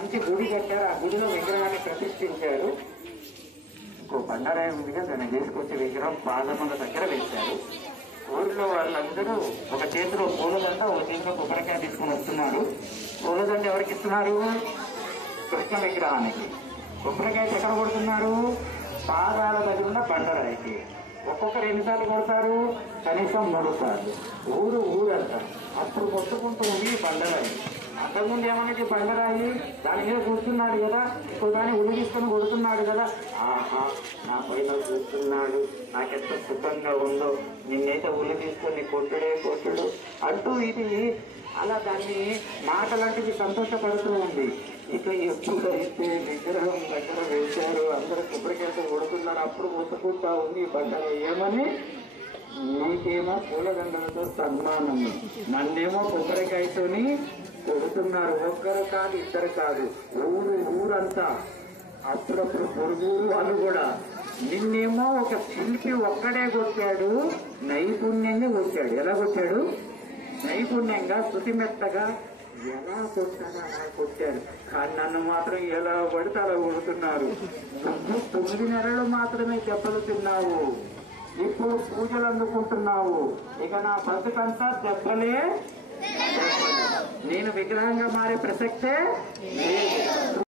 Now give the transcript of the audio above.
మంచి గుడి కట్టారు, ఆ గుడిలో విగ్రహాన్ని ప్రతిష్ఠించారు. బండారాయి ఉందిగా, దాన్ని తీసుకొచ్చి విగ్రహం పాదముల దగ్గర వేశారు. ఊరిలో వాళ్ళందరూ ఒక చేతిలో పూలదండ, ఒక చేతిలో కొబ్బరికాయ తీసుకుని వస్తున్నారు. పూలదండ ఎవరికి ఇస్తున్నారు? కృష్ణ విగ్రహానికి. కొబ్బరికాయ ఎక్కడ కొడుతున్నారు? పాదాల దగ్గర ఉన్న బండరాయికి. ఒక్కొక్కరు ఎన్నిసార్లు కొడతారు? కనీసం 3 సార్లు. ఊరంతా అప్పుడు కొట్టుకుంటూ ఉంది బండరాయి. అంతకుముందు ఏమనేది బండరాయి, దాని మీద కూర్చున్నాడు కదా, ఇప్పుడు దాన్ని ఉల్లి తీసుకొని కొడుతున్నాడు కదా. ఆహా, నా పైన కూర్చున్నాడు, నాకెంత సుఖంగా ఉందో, నిన్నైతే ఉల్లి తీసుకొని కొట్టుడు అంటూ ఇది అలా దాన్ని మాటలాంటిది సంతోషపడుతూ ఉంది. ఇక ఎప్పుడైతే విగ్రహం దగ్గర వేశారు, అందరూ కొబ్బరికాయతో కొడుతున్నారు, అప్పుడు మొత్తుకుంటా ఉంది బండరాయి. ఏమని? నీకేమో పూలదండలతో సన్మానం, నన్నేమో కొబ్బరికాయతోని కొడుతున్నారు. ఒక్కరు కాదు, ఇద్దరు కాదు, ఊరంతా. అప్పుడప్పుడు పొరుగురు వాళ్ళు కూడా. నిన్నేమో ఒక శిల్పి ఒక్కడే కొట్టాడు, నైపుణ్యంగా కొట్టాడు. ఎలా కొట్టాడు? నైపుణ్యంగా, శృతిమెత్తగా ఎలా కొట్టాడో అలా కొట్టాడు. కానీ నన్ను మాత్రం ఎలా పడితే అలా కొడుతున్నారు. నువ్వు 9 నెలలు మాత్రమే దెబ్బలు తిన్నావు, ఇప్పుడు పూజలు అందుకుంటున్నావు. ఇక నా బతుకంతా దెబ్బలే. నేను విగ్రహంగా మారే ప్రసక్తే లేదు.